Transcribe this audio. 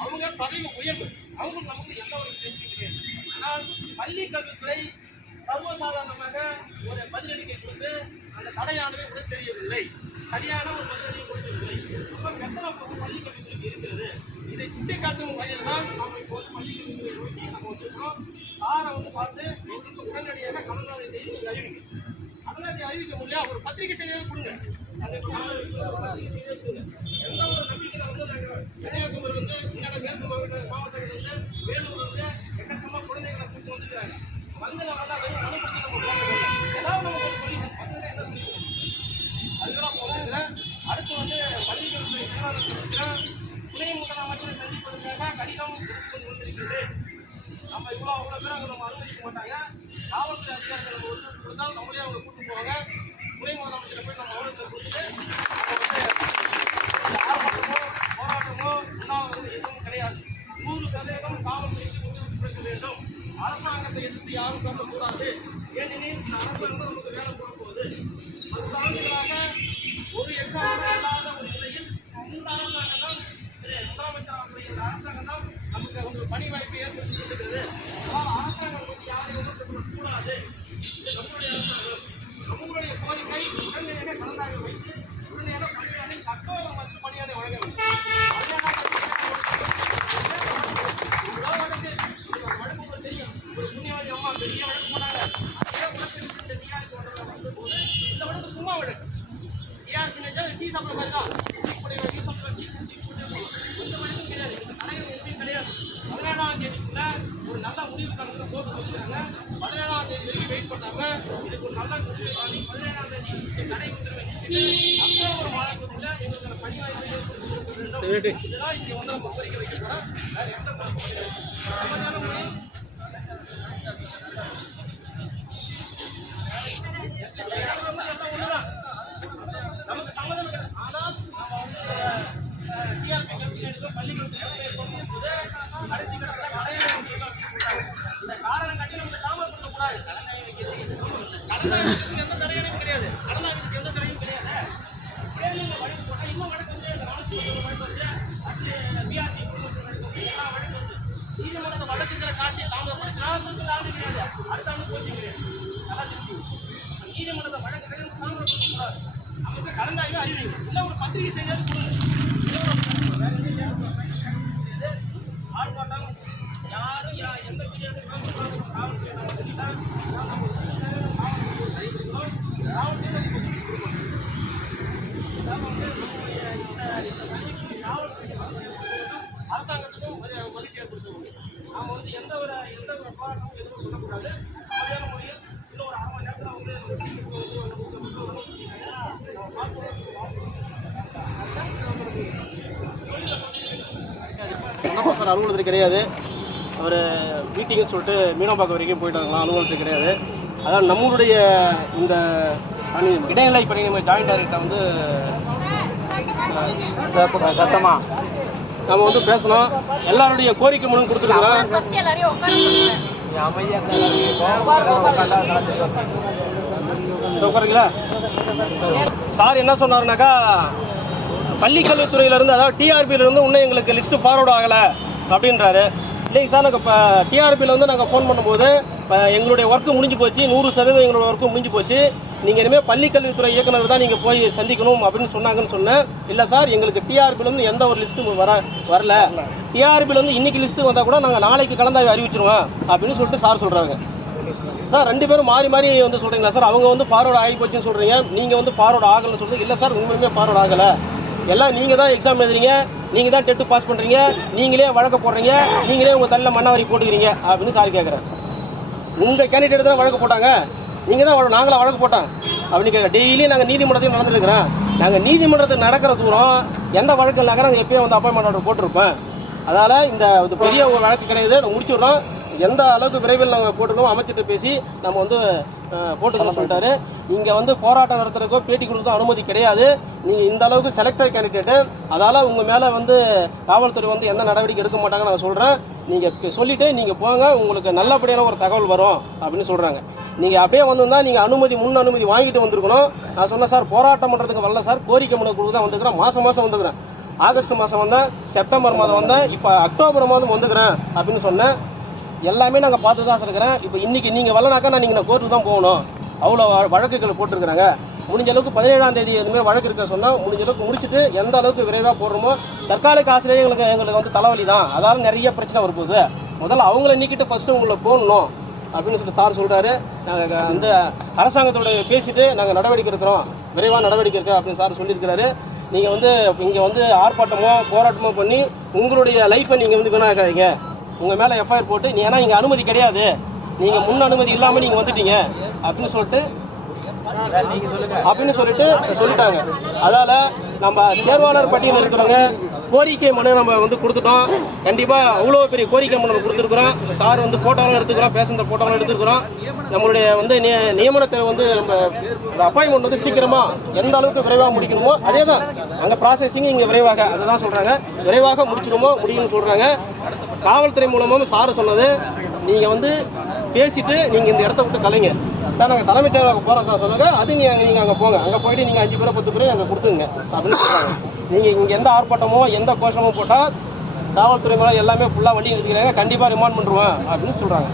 அவங்க பதவி உயர்வு அவங்க நமக்கு எந்த ஒரு கிடையாது ஆனால் பள்ளி கல்வித்துறை சர்வசாதாரணமாக ஒரு பதிலளிக்கை கொடுத்து அந்த தடையானவை உடை தெரியவில்லை. சரியான ஒரு பதிலளியை கொடுக்கவில்லை ரொம்ப கெட்டமாக பள்ளி கல்வித்துறைக்கு இருக்கிறது. இதை சுட்டிக்காட்டும் வகையில் தான் நம்ம இவ்வளோ அவ்வளோ பேர் அங்கே நம்ம அனுமதிக்க மாட்டாங்க. காவல்துறை அதிகாரிகள் நம்ம வந்து கொடுத்தால் நம்மளே அவங்க கூட்டு போவாங்க. துணை முதலமைச்சரை போய் நம்ம கவனத்தை கொடுத்துட்டு வந்து ஆர்ப்பாட்டமோ போராட்டமோ உண்ணாவிரதம் எதுவும் கிடையாது. நூறு சதவீதம் காவல்துறைக்கு கொடுக்க வேண்டும். அரசாங்கத்தை எதிர்த்து யாரும் பேசக்கூடாது. ஏனெனில் இந்த அரசாங்கம் நமக்கு வேலை போட போது பத்து ஆண்டுகளாக ஒரு எக்ஸாம் இல்லாத ஒரு நிலையில் இந்த அரசாங்கம் தான் திரு முதலமைச்சர் இந்த அரசாங்கம் தான் நமக்கு ஒரு பணி வாய்ப்பை ஏற்படுத்தி இருக்கிறது. ஆனால் அரசாங்கம் யாரையும் கூடாது நம்மளுடைய அரசாங்கம். டீ சாப்பிட்ற மாதிரி தான். இப்படி ஒரு டீ சாப்பிட்ற டீ குடிச்சு கிடையாது கடைகள் எதுவும் கிடையாது பதினேழாம் தேதிக்குள்ள ஒரு நல்ல முடிவு கணக்கு போட்டு சொல்லிட்டாங்க. பதினேழாம் தேதி வரைக்கும் வெயிட் பண்ணாம இதுக்கு ஒரு நல்ல முடிவு பண்ணி பதினேழாம் தேதி கடை அக்டோபர் மாதத்துக்குள்ள எங்களுக்கு பணி வாய்ப்பை ஏற்படுத்தி கொடுக்க வேண்டும் இதுதான் இங்க வந்து நம்ம கோரிக்கை வைக்க போறோம் வேற எந்த கோரிக்கை கலந்தாய்வு அறிவிங்க இல்லை ஒரு பத்திரிகை செய்யாது கொடுங்க வேற எதுவும் தேவையில்லை. ஆர்ப்பாட்டம் யாரும் யா- எந்த பிரியாணி காவல்துறை நம்ம சொல்லிட்டா நாம ஒரு காவல்துறை அறிவிக்கிறோம் காவல்துறை இதான் வந்து நம்முடைய இந்த இந்த பள்ளிக்கு காவல்துறை அரசாங்கத்துக்கும் மதி- மதிப்பு ஏற்படுத்தணும் நாம வந்து எந்த ஒரு எந்த ஒரு போராட்டமும் எதுவும் பண்ணக்கூடாது சரியான முறையில் இன்னும் ஒரு அரை மணி நேரத்தில் வந்து சார் அலுவலகத்தில் கிடையாது. அவர் மீட்டிங்னு சொல்லிட்டு மீனம்பாக்கம் வரைக்கும் போயிட்டாங்களாம் அலுவலகத்தில் கிடையாது. அதான் நம்மளுடைய இந்த பணி இடைநிலை பணி நம்ம ஜாயின்ட் டைரக்டர் வந்து சத்தமா? நம்ம வந்து பேசணும். எல்லாருடைய கோரிக்கை மனு கொடுத்துருக்குறோம். உட்காருங்களா? சார் என்ன சொன்னாருனாக்கா பள்ளி கல்வித்துறையிலேருந்து அதாவது டிஆர்பியிலேருந்து இன்னும் எங்களுக்கு லிஸ்ட்டு ஃபார்வர்ட் ஆகலை. அப்படின்றாரு. இல்லைங்க சார் நாங்கள் இப்போ டிஆர்பியில் வந்து நாங்கள் ஃபோன் பண்ணும்போது இப்போ எங்களுடைய ஒர்க்கு முடிஞ்சு போச்சு நூறு சதவீதம் எங்களோட ஒர்க்கு முடிஞ்சு போச்சு. நீங்கள் இனிமேல் பள்ளிக்கல்வித்துறை இயக்குனர் தான் நீங்கள் போய் சந்திக்கணும் அப்படின்னு சொன்னாங்கன்னு சொன்னேன். இல்லை சார் எங்களுக்கு டிஆர்பிலேருந்து எந்த ஒரு லிஸ்ட்டும் வர வரல. டிஆர்பிலேருந்து இன்னைக்கு லிஸ்ட்டு வந்தால் கூட நாங்கள் நாளைக்கு கலந்தாய்வு அறிவிச்சிருவோம் அப்படின்னு சொல்லிட்டு சார் சொல்கிறாங்க சார் ரெண்டு பேரும் மாறி மாறி வந்து சொல்கிறீங்களா சார்? அவங்க வந்து ஃபார்வர்ட் ஆகி போச்சுன்னு சொல்கிறீங்க நீங்கள் வந்து ஃபார்வர்ட் ஆகலைன்னு சொல்கிறது இல்லை சார் உண்மையுமே ஃபார்வர்ட் ஆகலை. எல்லாம் நீங்கள் தான் எக்ஸாம் எழுதுறீங்க. நீங்க தான் டெட்டு பாஸ் பண்றீங்க. நீங்களே வழக்கு போடுறீங்க. நீங்களே உங்க தள்ள மண்ணாவரி போட்டுக்கிறீங்க. அப்படின்னு சார் கேட்குறேன் உங்க கேண்டிடேட் தான் வழக்கு போட்டாங்க. நீங்க தான் வழ- நாங்களா வழக்கு போட்டோம். அப்படின்னு கேட்குறேன் டெய்லி நாங்கள் நீதிமன்றத்தையும் நடந்துருக்கிறோம். நாங்கள் நீதிமன்றத்தில் நடக்கிற தூரம் எந்த வழக்கு இல்லைனாக்கா நாங்கள் எப்பயும் வந்து அப்பாயின்மெண்ட் ஆர்டர் போட்டிருப்பேன் அதனால இந்த இது பெரிய ஒரு வழக்கு கிடையாது. நம்ம முடிச்சிடுறோம். எந்த அளவுக்கு விரைவில் நாங்கள் போட்டுக்கணும் அமைச்சிட்டு பேசி நம்ம வந்து போட்டுக்கலாம் சொல்லிட்டாரு. இங்கே வந்து போராட்டம் நடத்துறதுக்கோ பேட்டி கொடுத்தோ அனுமதி கிடையாது. நீங்கள் இந்த அளவுக்கு செலக்டர் கேண்டிடேட்டு அதால் உங்கள் மேலே வந்து காவல்துறை வந்து எந்த நடவடிக்கை எடுக்க மாட்டாங்கன்னு நான் சொல்கிறேன் நீங்கள் சொல்லிவிட்டு நீங்கள் போங்க உங்களுக்கு நல்லபடியான ஒரு தகவல் வரும் அப்படின்னு சொல்கிறாங்க நீங்கள் அப்படியே வந்திருந்தால் நீங்கள் அனுமதி முன் அனுமதி வாங்கிட்டு வந்திருக்கணும். நான் சொன்னேன் சார் போராட்டம் பண்ணுறதுக்கு வரல சார். கோரிக்கை மனு கொடுத்து தான் வந்துக்கிறேன் மாதம் மாதம் வந்துக்கிறேன். ஆகஸ்ட் மாதம் வந்தேன். செப்டம்பர் மாதம் வந்தேன். இப்போ அக்டோபர் மாதம் வந்துக்கிறேன். அப்படின்னு சொன்னேன். எல்லாமே நாங்கள் பார்த்து தான் இருக்கிறேன் இப்போ இன்றைக்கி நீங்கள் வரலனாக்கா நான் நீங்கள் கோர்ட்டுக்கு தான் போகணும். அவ்வளோ வழக்குகள் போட்டிருக்கிறாங்க. முடிஞ்ச அளவுக்கு பதினேழாம் தேதி எதுவுமே வழக்கு இருக்க சொன்னால் முடிஞ்ச அளவுக்கு முடிச்சுட்டு எந்த அளவுக்கு விரைவாக போடுறோமோ தற்காலிக ஆசிரியர் எங்களுக்கு எங்களுக்கு வந்து தலைவலி தான். அதாவது நிறைய பிரச்சனை வரும்போது முதல்ல அவங்கள நீக்கிட்டு ஃபஸ்ட்டு உங்களை போகணும் அப்படின்னு சொல்லி சார் சொல்கிறாரு நாங்கள் வந்து அரசாங்கத்தோட பேசிட்டு நாங்கள் நடவடிக்கை இருக்கிறோம் விரைவாக நடவடிக்கை இருக்கு அப்படின்னு சார் சொல்லியிருக்கிறாரு. நீங்கள் வந்து இங்கே வந்து ஆர்ப்பாட்டமோ போராட்டமோ பண்ணி உங்களுடைய லைஃப்பை நீங்கள் வந்து வீணாக்காதீங்க. உங்கள் மேலே எஃப்ஐஆர் போட்டு நீ ஏன்னா இங்கே அனுமதி கிடையாது. நீங்கள் முன் அனுமதி இல்லாமல் நீங்கள் வந்துட்டீங்க. அப்படின்னு சொல்லிட்டு அப்படின்னு சொல்லிட்டு சொல்லிட்டாங்க. அதால் நம்ம தேர்வாளர் பட்டியலில் இருக்கிறவங்க கோரிக்கை மனு நம்ம வந்து கொடுத்துட்டோம். கண்டிப்பாக அவ்வளோ பெரிய கோரிக்கை மனு கொடுத்துருக்குறோம். சார் வந்து ஃபோட்டோலாம் எடுத்துக்கிறோம். பேசுகிற ஃபோட்டோலாம் எடுத்துக்கிறோம். நம்மளுடைய வந்து நிய- நியமனத்தை வந்து நம்ம அப்பாயின்மெண்ட் வந்து சீக்கிரமாக எந்த அளவுக்கு விரைவாக முடிக்கணுமோ அதே தான் அங்கே ப்ராசஸிங் இங்கே விரைவாக அதுதான் சொல்கிறாங்க விரைவாக முடிச்சிடுமோ முடியும்னு சொல்கிறாங்க காவல்துறை மூலமும் சார் சொன்னது. நீங்கள் வந்து பேசிட்டு நீங்கள் இந்த இடத்த விட்டு கலைங்க. சார் நாங்கள் தலைமைச் செயலகம் போகிறோம் சார் சொன்னாங்க. அது நீங்கள் நீங்கள் அங்கே போங்க. அங்கே போயிட்டு நீங்கள் அஞ்சு பேரை பத்து பேரை அங்கே கொடுத்துங்க அப்படின்னு சொல்கிறாங்க நீங்கள் இங்கே எந்த ஆர்ப்பாட்டமோ எந்த கோஷமோ போட்டால் காவல்துறை மேலே எல்லாமே ஃபுல்லாக வண்டி நிறுத்திக்கிறாங்க. கண்டிப்பாக ரிமாண்ட் பண்ணுருவேன் அப்படின்னு சொல்கிறாங்க